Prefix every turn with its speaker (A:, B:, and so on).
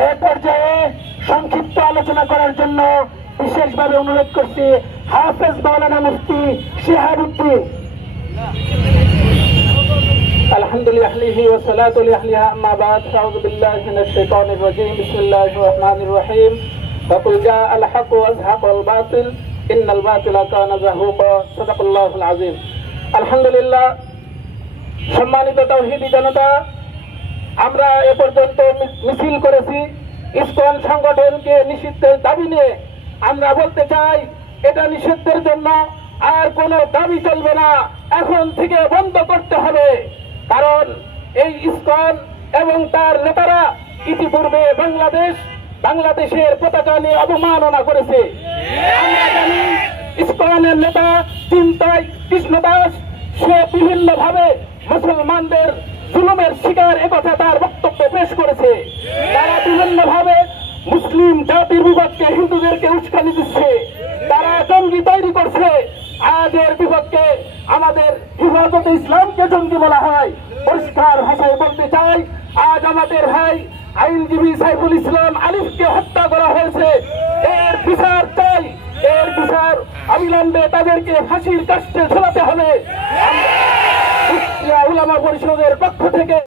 A: এ পর্যায়ে সংক্ষিপ্ত আলোচনা করার জন্য বিশেষভাবে অনুরোধ করছি হাফেজ মাওলানা মুফতি শিহাবুদ্দিন الحمد لله والصلاة لأهلها أما بعد أعوذ بالله من الشيطان الرجيم بسم الله الرحمن الرحيم وقل جاء الحق وازهق الباطل إن الباطل كان زهوقا صدق الله العظيم الحمد لله সম্মানিত তৌহিদি জনতা আমরা এ পর্যন্ত মি- মিছিল করেছি ইসকন সংগঠনকে নিষিদ্ধের দাবি নিয়ে আমরা বলতে চাই, এটা নিষিদ্ধের জন্য আর কোনো দাবি চলবে না। এখন থেকে বন্ধ করতে হবে। কারণ এই ইসকন এবং তার নেতারা ইতিপূর্বে বাংলাদেশ, বাংলাদেশের পতাকা নিয়ে অবমাননা করেছে। আমরা ইসকনের নেতা চিন্তায় কৃষ্ণ দাস সে বিভিন্ন ভাবে মুসলমানদের জুলুমের শিকার একথা তার বক্তব্য পেশ করেছে তারা ভাবে মুসলিম জাতির বিপক্ষে হিন্দুদেরকে উস্কানি দিচ্ছে। তারা জঙ্গি তৈরি করছে। আজ এর বিপক্ষে আমাদের হিফাজতে ইসলামকে জঙ্গি বলা হয়। পরিষ্কার ভাষায় বলতে চাই, আজ আমাদের ভাই আইনজীবী সাইফুল ইসলাম আলিফকে হত্যা করা হয়েছে। এর বিচার চাই। এর বিচার অবিলম্বে তাদেরকে ফাঁসির কাষ্টে ঝোলাতে হবে। উলামা পরিষদের পক্ষ থেকে